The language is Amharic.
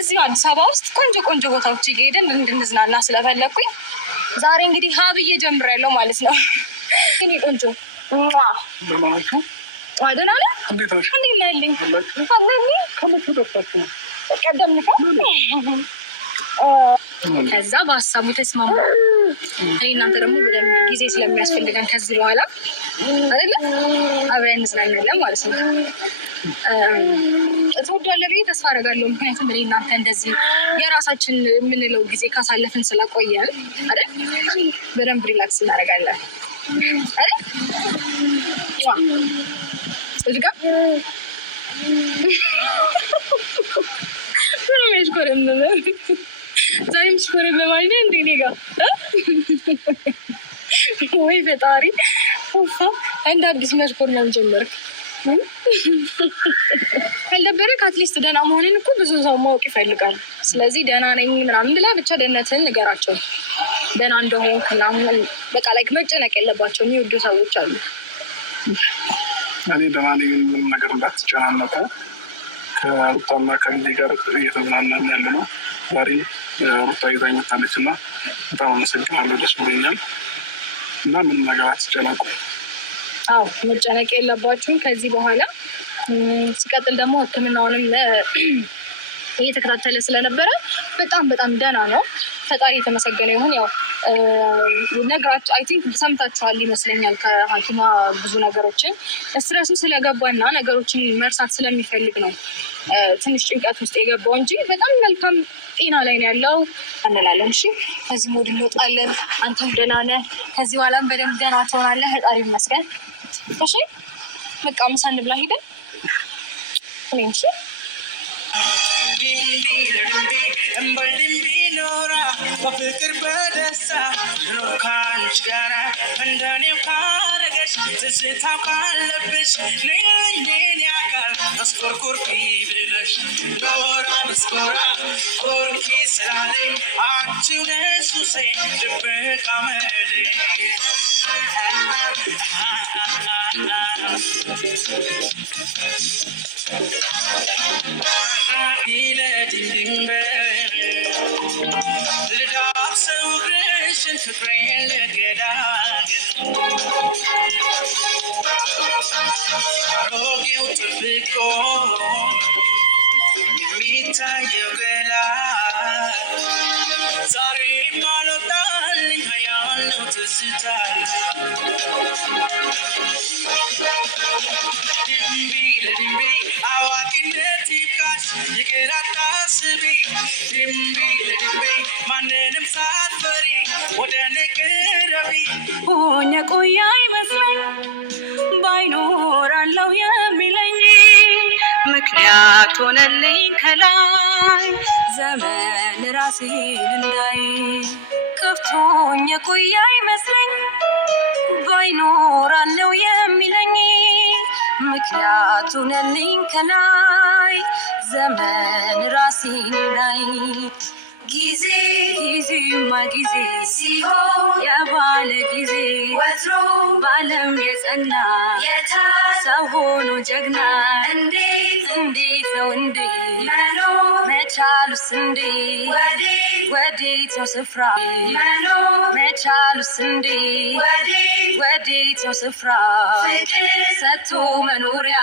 እዚህ አዲስ አበባ ውስጥ ቆንጆ ቆንጆ ቦታዎች እየሄድን እንድንዝናና ስለፈለኩኝ ዛሬ እንግዲህ ሀብዬ ጀምሬያለሁ ማለት ነው። እኔ ቆንጆ ደህና ነህ? እንዴት ነሽ? ከዛ በሀሳቡ ተስማሙ። እኔ እናንተ ደግሞ በደንብ ጊዜ ስለሚያስፈልገን ከዚህ በኋላ አይደለ አብረን እንዝናናለን ማለት ነው። ትወዳለህ ብዬ ተስፋ አደርጋለሁ። ምክንያቱም እኔ እናንተ እንደዚህ የራሳችን የምንለው ጊዜ ካሳለፍን ስለቆየን አይደል በደንብ ሪላክስ እናደርጋለን አይደል? እዚህ ጋር ምንም ያሽኮረመመ ዛሬም ሽኮረመመ አይደል እንዴ እኔ ጋር ወይ ፈጣሪ እንደ አዲስ መሽኮርመም ጀመርክ። ካልደበረክ አትሊስት ደህና መሆንን እኮ ብዙ ሰው ማወቅ ይፈልጋል። ስለዚህ ደህና ነኝ ምናምን ብላ ብቻ ደህንነትህን ንገራቸው። ደህና እንደሆንክ ምናምን በቃ ላይክ መጨነቅ የለባቸው የሚወዱ ሰዎች አሉ። እኔ ደህና ነኝ ምንም ነገር እንዳትጨናነቁ። ከሩታና ከልጄ ጋር እየተዝናናን ያለ ነው። ዛሬ ሩታ ይዛኝ መጣለች እና በጣም አመሰግናለሁ። ደስ ብሎኛል እና ምንም ነገር አትጨነቁ። አዎ መጨነቅ የለባችሁም ከዚህ በኋላ። ሲቀጥል ደግሞ ሕክምናውንም እየተከታተለ ስለነበረ በጣም በጣም ደህና ነው። ፈጣሪ የተመሰገነ ይሁን። ያው ነግራችሁ አይ ቲንክ ሰምታችኋል ይመስለኛል ከሐኪሟ ብዙ ነገሮችን ስትረሱ ስለገባና ነገሮችን መርሳት ስለሚፈልግ ነው ትንሽ ጭንቀት ውስጥ የገባው እንጂ በጣም መልካም ጤና ላይ ነው ያለው እንላለን። እሺ ከዚህ ሞድ እንወጣለን። አንተም ደህና ነህ። ከዚህ በኋላም በደንብ ደህና ትሆናለህ። ፈጣሪ ይመስገን። እሺ በቃ ምሳ እንብላ ሄደን እኔም እሺ በፍቅር በደስታ ኑሮ ካንቺ ጋራ እንደኔው ካረገሽ ትዝታው ካለብሽ ልኝን ያካል መስኮርኮርኪ ብለሽ ለወራ መስኮራ ኮርኪ ስላለኝ አንቺው ነሱሴ ድብቅ አመሌ ልዳብሰው እግርሽን ፍቅሬን ልገዳገድ አሮጌው ጥብቆ የሚታየው ገላ ዛሬም አልወጣልኝ ያለው ትዝታ ድንቢ ለድንቢ አዋቂነት ይብቃሽ ይቅር አታስቢ ድንቢ ለድንቢ ማንንም ሳትፈሪ ወደ እኔ ቅረቢ ሆኜ ቆያ ይመስለኝ ባይኖራለው የሚለኝ ምክንያት ሆነልኝ ከላይ ዘመን ራሴን እንዳይ ከፍቶኝ ቆያ ይመስለኝ ባይኖራለው የሚለኝ ምክንያት ሆነልኝ ከላይ ዘመን ራሴን እንዳይ ጊዜ ጊዜማ ጊዜ ሲሆን የባለ ጊዜ ወትሮ ባለም የጸና ሰው ሆኖ ጀግና እንዴት ነው እንዴ መቻሉስ እንዴ ወዴት ነው ስፍራ መቻሉስ እንዴ ወዴት ነው ስፍራ ሰጥቶ መኖሪያ